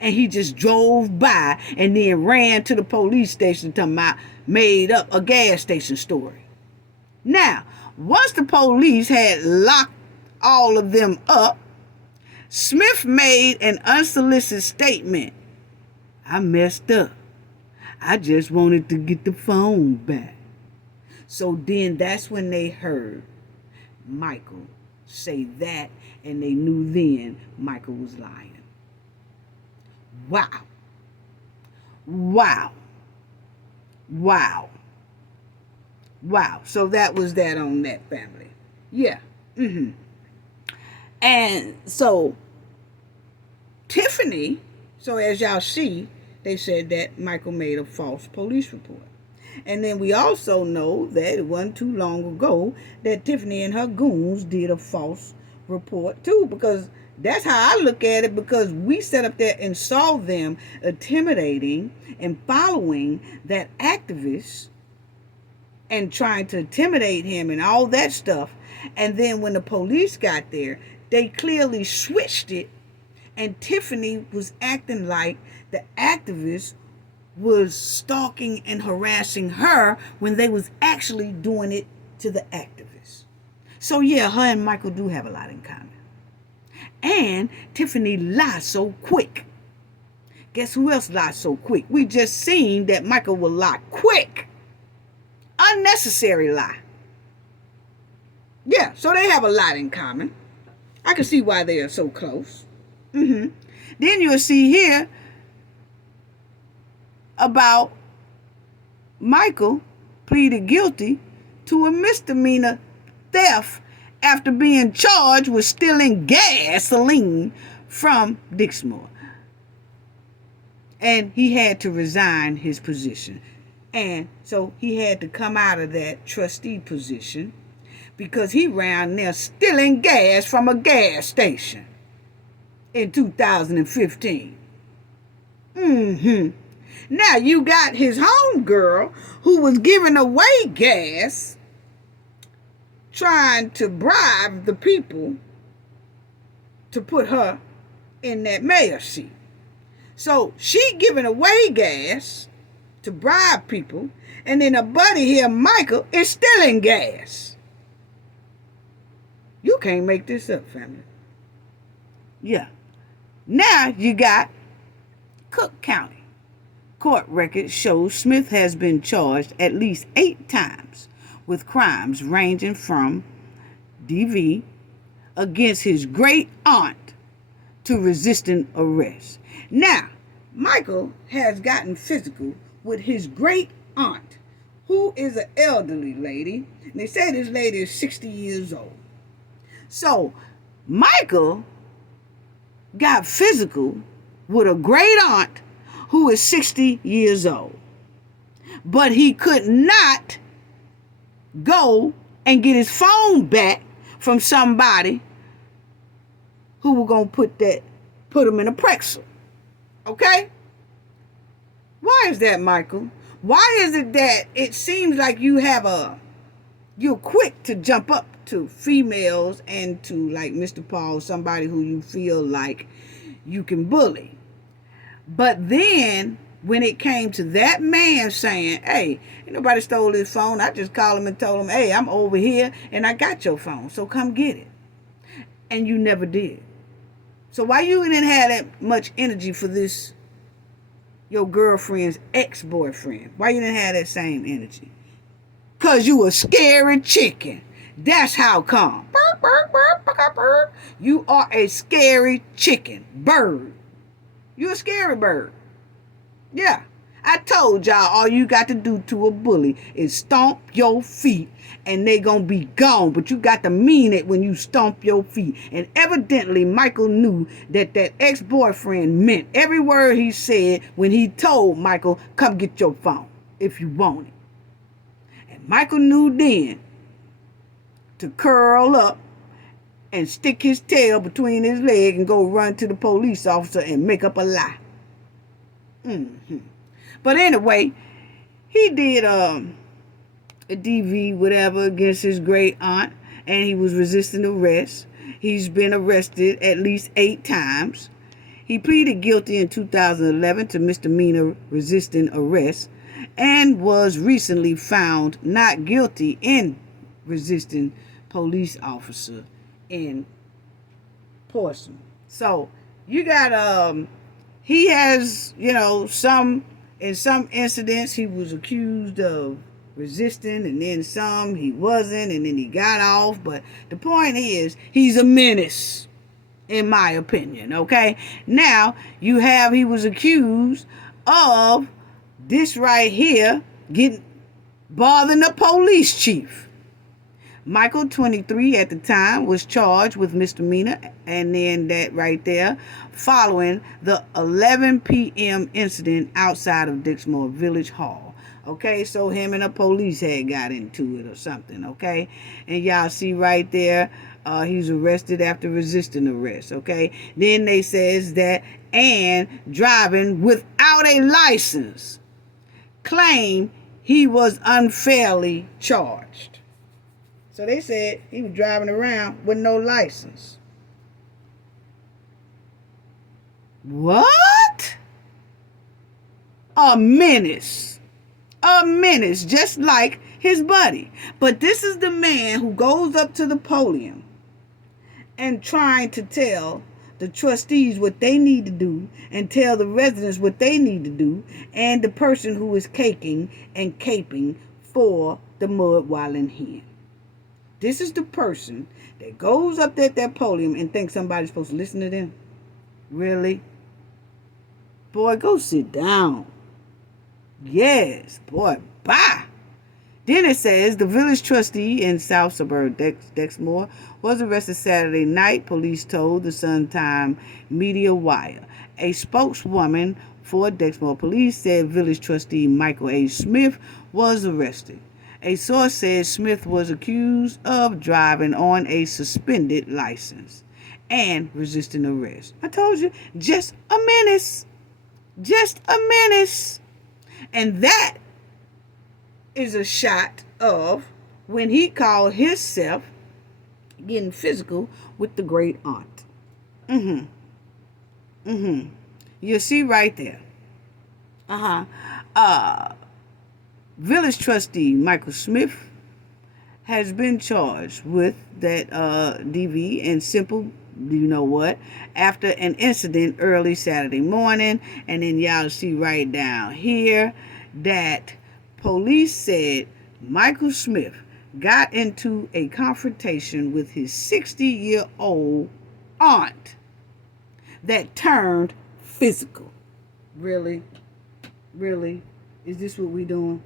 And he just drove by and then ran to the police station talking about made up a gas station story. Now, once the police had locked all of them up, Smith made an unsolicited statement. I messed up. I just wanted to get the phone back. So then that's when they heard Michael say that, and they knew then Michael was lying. Wow. So that was that on that family. Yeah. And so Tiffany, so as y'all see, they said that Michael made a false police report. And then we also know that it wasn't too long ago that Tiffany and her goons did a false report too, because that's how I look at it, because we sat up there and saw them intimidating and following that activist and trying to intimidate him and all that stuff. And then when the police got there, they clearly switched it, and Tiffany was acting like the activist was stalking and harassing her when they was actually doing it to the activists. So yeah, her and Michael do have a lot in common. And Tiffany lies so quick. Guess who else lies so quick? We just seen that Michael will lie quick. Unnecessary lie. Yeah, so they have a lot in common. I can see why they are so close. Then you'll see here about Michael pleaded guilty to a misdemeanor theft after being charged with stealing gasoline from Dixmoor. And he had to resign his position. And so he had to come out of that trustee position because he ran there stealing gas from a gas station in 2015. Now you got his homegirl who was giving away gas, trying to bribe the people to put her in that mayor seat. So she giving away gas to bribe people, and then a buddy here, Michael, is stealing gas. You can't make this up, family. Yeah. Now you got Cook County. Court record shows Smith has been charged at least 8 times with crimes ranging from DV against his great aunt to resisting arrest. Now, Michael has gotten physical with his great aunt, who is an elderly lady. And they say this lady is 60 years old. So, Michael got physical with a great aunt who is 60 years old. But he could not go and get his phone back from somebody who was going to put him in a pretzel. Okay? Why is that, Michael? Why is it that it seems like you're quick to jump up to females and to, like Mr. Paul, somebody who you feel like you can bully? But then when it came to that man saying, hey, ain't nobody stole his phone. I just called him and told him, hey, I'm over here and I got your phone, so come get it. And you never did. So why you didn't have that much energy for this, your girlfriend's ex-boyfriend? Why you didn't have that same energy? Because you a scary chicken. That's how come. You are a scary chicken. Bird. You a scary bird. Yeah. I told y'all all you got to do to a bully is stomp your feet and they gonna be gone. But you got to mean it when you stomp your feet. And evidently Michael knew that ex-boyfriend meant every word he said when he told Michael, come get your phone if you want it. And Michael knew then to curl up and stick his tail between his legs and go run to the police officer and make up a lie. But anyway, he did a DV, whatever, against his great aunt, and he was resisting arrest. He's been arrested at least 8 times. He pleaded guilty in 2011 to misdemeanor resisting arrest and was recently found not guilty in resisting police officer in Portsmouth. So you got he has, in some incidents he was accused of resisting, and then some he wasn't, and then he got off. But the point is, he's a menace, in my opinion. Okay, now he was accused of this right here, bothering the police chief. Michael, 23 at the time, was charged with misdemeanor, and then that right there, following the 11 p.m. incident outside of Dixmoor Village Hall. Okay, so him and the police had got into it or something, okay? And y'all see right there, he's arrested after resisting arrest, okay? Then they says that and driving without a license, claim he was unfairly charged. So they said he was driving around with no license. What? A menace. A menace, just like his buddy. But this is the man who goes up to the podium and trying to tell the trustees what they need to do and tell the residents what they need to do, and the person who is caking and caping for the mud wallin hen. This is the person that goes up at that podium and thinks somebody's supposed to listen to them. Really? Boy, go sit down. Yes, boy, bye. Then it says the village trustee in South Suburb Dixmoor was arrested Saturday night, police told the Sun-Time Media Wire. A spokeswoman for Dixmoor police said village trustee Michael A. Smith was arrested. A source said Smith was accused of driving on a suspended license and resisting arrest. I told you, just a menace. Just a menace. And that is a shot of when he called himself getting physical with the great aunt. You see right there. Village trustee Michael Smith has been charged with that DV and simple, you know what, after an incident early Saturday morning. And then y'all see right down here that police said Michael Smith got into a confrontation with his 60-year-old aunt that turned physical. Really? Really? Is this what we doing?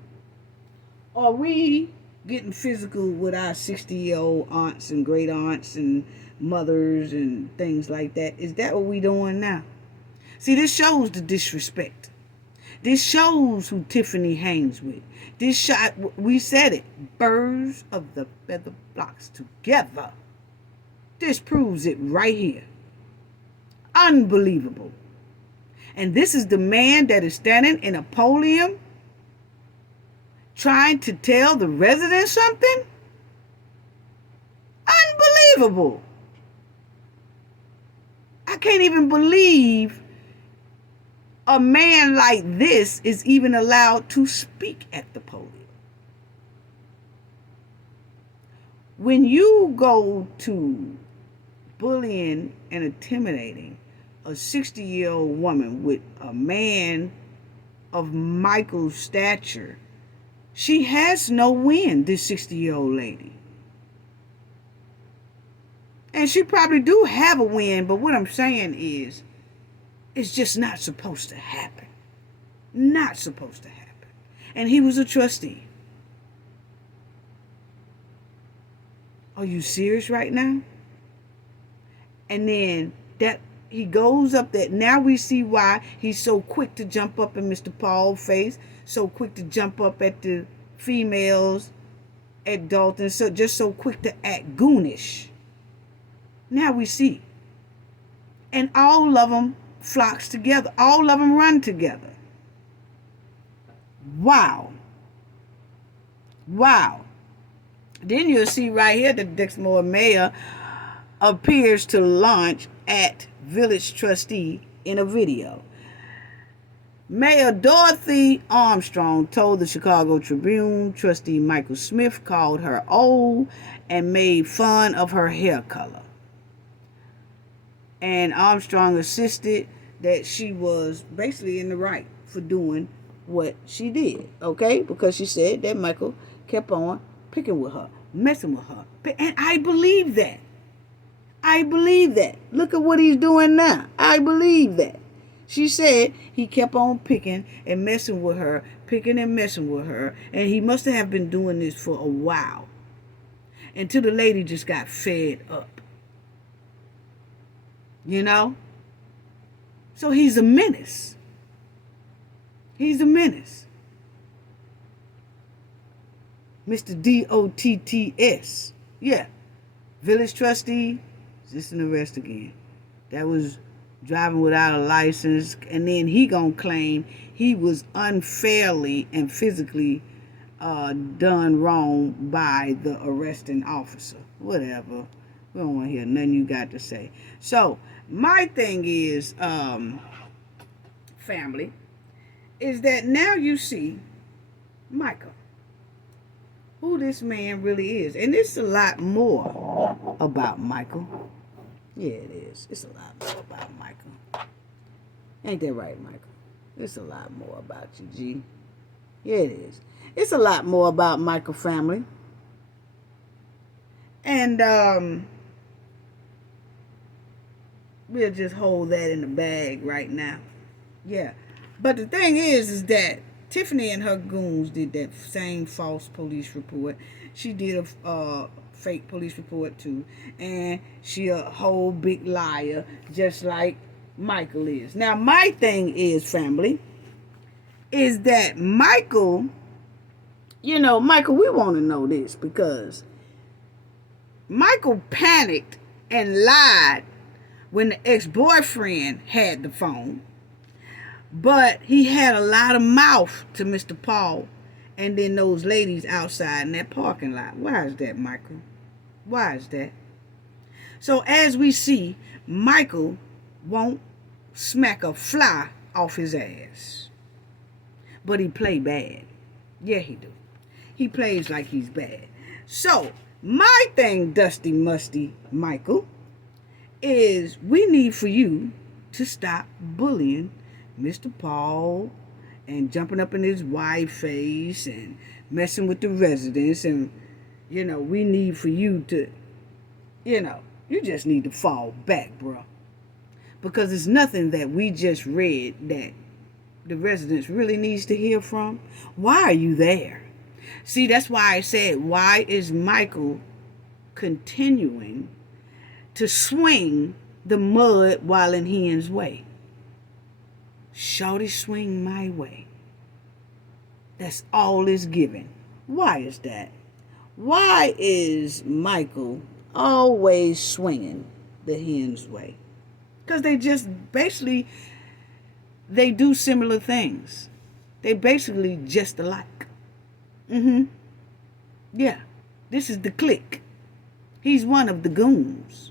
Are we getting physical with our 60-year-old aunts and great aunts and mothers and things like that? Is that what we doing now? See, this shows the disrespect. This shows who Tiffany hangs with. This shot, we said it, birds of the feather flocks together. This proves it right here. Unbelievable. And this is the man that is standing in a podium trying to tell the residents something? Unbelievable. I can't even believe a man like this is even allowed to speak at the podium. When you go to bullying and intimidating a 60-year-old woman with a man of Michael's stature, she has no win, this 60-year-old lady. And she probably do have a win, but what I'm saying is, it's just not supposed to happen. Not supposed to happen. And he was a trustee. Are you serious right now? And then that he goes up there. Now we see why he's so quick to jump up in Mr. Paul's face, so quick to jump up at the females at Dolton, so quick to act goonish. Now we see. And all of them flocks together. All of them run together. Wow. Wow. Then you'll see right here that Dixmoor mayor appears to launch at village trustee in a video. Mayor Dorothy Armstrong told the Chicago Tribune trustee Michael Smith called her old and made fun of her hair color. And Armstrong insisted that she was basically in the right for doing what she did, okay? Because she said that Michael kept on picking with her, messing with her. And I believe that. I believe that. Look at what he's doing now. I believe that. She said he kept on picking and messing with her, picking and messing with her, and he must have been doing this for a while until the lady just got fed up. You know? So he's a menace. He's a menace. Mr. DOTTS. Yeah. Village trustee, resisting arrest again. That was driving without a license. And then he gonna claim he was unfairly and physically done wrong by the arresting officer. Whatever. We don't want to hear nothing you got to say. So, my thing is, family, is that now you see Michael, who this man really is. And it's a lot more about Michael. Yeah, it is. It's a lot more about Michael. Ain't that right, Michael? It's a lot more about you, G. Yeah, it is. It's a lot more about Michael family. And we'll just hold that in the bag right now. Yeah. But the thing is that Tiffany and her goons did that same false police report. She did a fake police report too. And she a whole big liar, just like Michael is. Now, my thing is, family, is that Michael, Michael, we want to know this because Michael panicked and lied when the ex-boyfriend had the phone. But he had a lot of mouth to Mr. Paul and then those ladies outside in that parking lot. Why is that, Michael? Why is that? So as we see, Michael won't smack a fly off his ass. But he play bad. Yeah, he do. He plays like he's bad. So, my thing, Dusty Musty Michael, is we need for you to stop bullying Mr. Paul and jumping up in his wife's face and messing with the residents. And, we need for you to, you just need to fall back, bro. Because it's nothing that we just read that the residents really needs to hear from. Why are you there? See, that's why I said, why is Michael continuing to swing the mud while in Hen's way? Shorty, swing my way. That's all it's given. Why is that? Why is Michael always swinging the Hen's way? Because they just basically, they do similar things. They basically just alike. Yeah, this is the clique. He's one of the goons.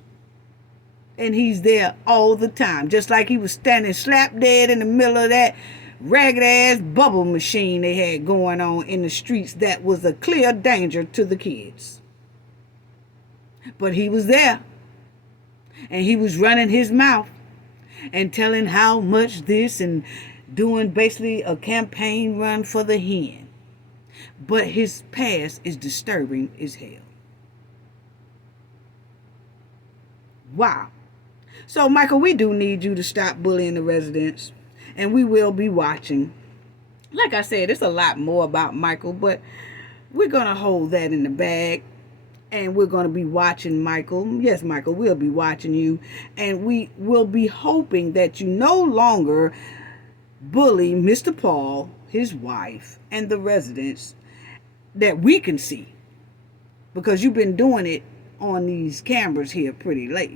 And he's there all the time. Just like he was standing slap dead in the middle of that ragged ass bubble machine they had going on in the streets that was a clear danger to the kids. But he was there. And he was running his mouth and telling how much this and doing basically a campaign run for the Hen. But his past is disturbing as hell. Wow. So, Michael, we do need you to stop bullying the residents. And we will be watching. Like I said, it's a lot more about Michael, but we're going to hold that in the bag. And we're going to be watching Michael. Yes, Michael, we'll be watching you. And we will be hoping that you no longer bully Mr. Paul, his wife, and the residents that we can see. Because you've been doing it on these cameras here pretty late,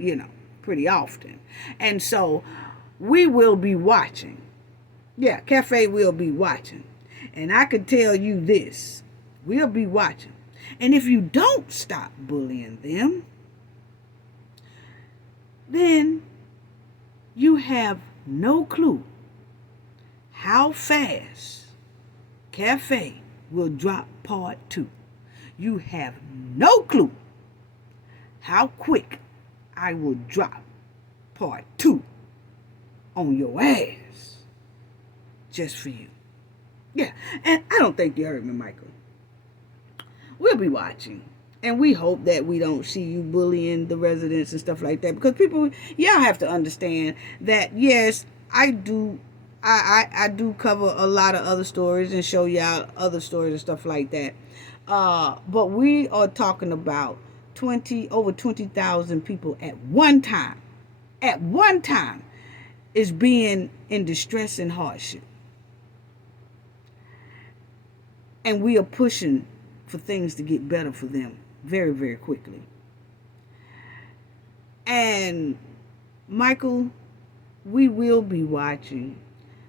pretty often. And so we will be watching. Yeah, Cafe will be watching. And I can tell you this. We'll be watching. And if you don't stop bullying them, then you have no clue how fast Cafe will drop part 2. You have no clue how quick I will drop part 2 on your ass just for you. Yeah, and I don't think you heard me, Michael. We'll be watching. And we hope that we don't see you bullying the residents and stuff like that. Because people, y'all have to understand that, yes, I do cover a lot of other stories and show y'all other stories and stuff like that. But we are talking about over 20,000 people at one time. At one time is being in distress and hardship. And we are pushing for things to get better for them very, very quickly. And Michael, we will be watching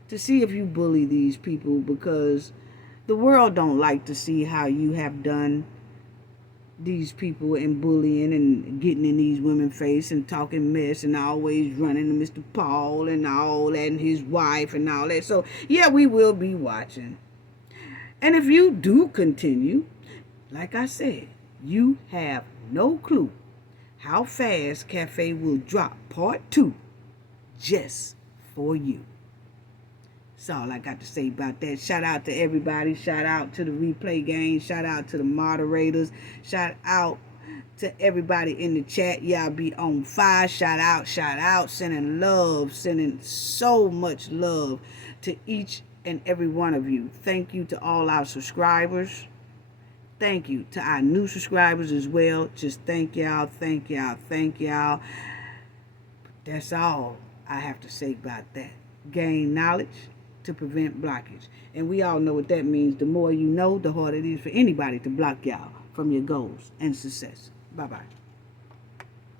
to see if you bully these people, because the world don't like to see how you have done these people and bullying and getting in these women's face and talking mess and always running to Mr. Paul and all that and his wife and all that. So, yeah, we will be watching. And if you do continue, like I said, you have no clue how fast Cafe will drop part 2 just for you. That's all I got to say about that. Shout out to everybody. Shout out to the replay gang. Shout out to the moderators. Shout out to everybody in the chat. Y'all be on fire. Shout out. Sending love. Sending so much love to each and every one of you. Thank you to all our subscribers. Thank you to our new subscribers as well. Just thank y'all. That's all I have to say about that. Gain knowledge to prevent blockage. And we all know what that means. The more you know, the harder it is for anybody to block y'all from your goals and success. Bye-bye.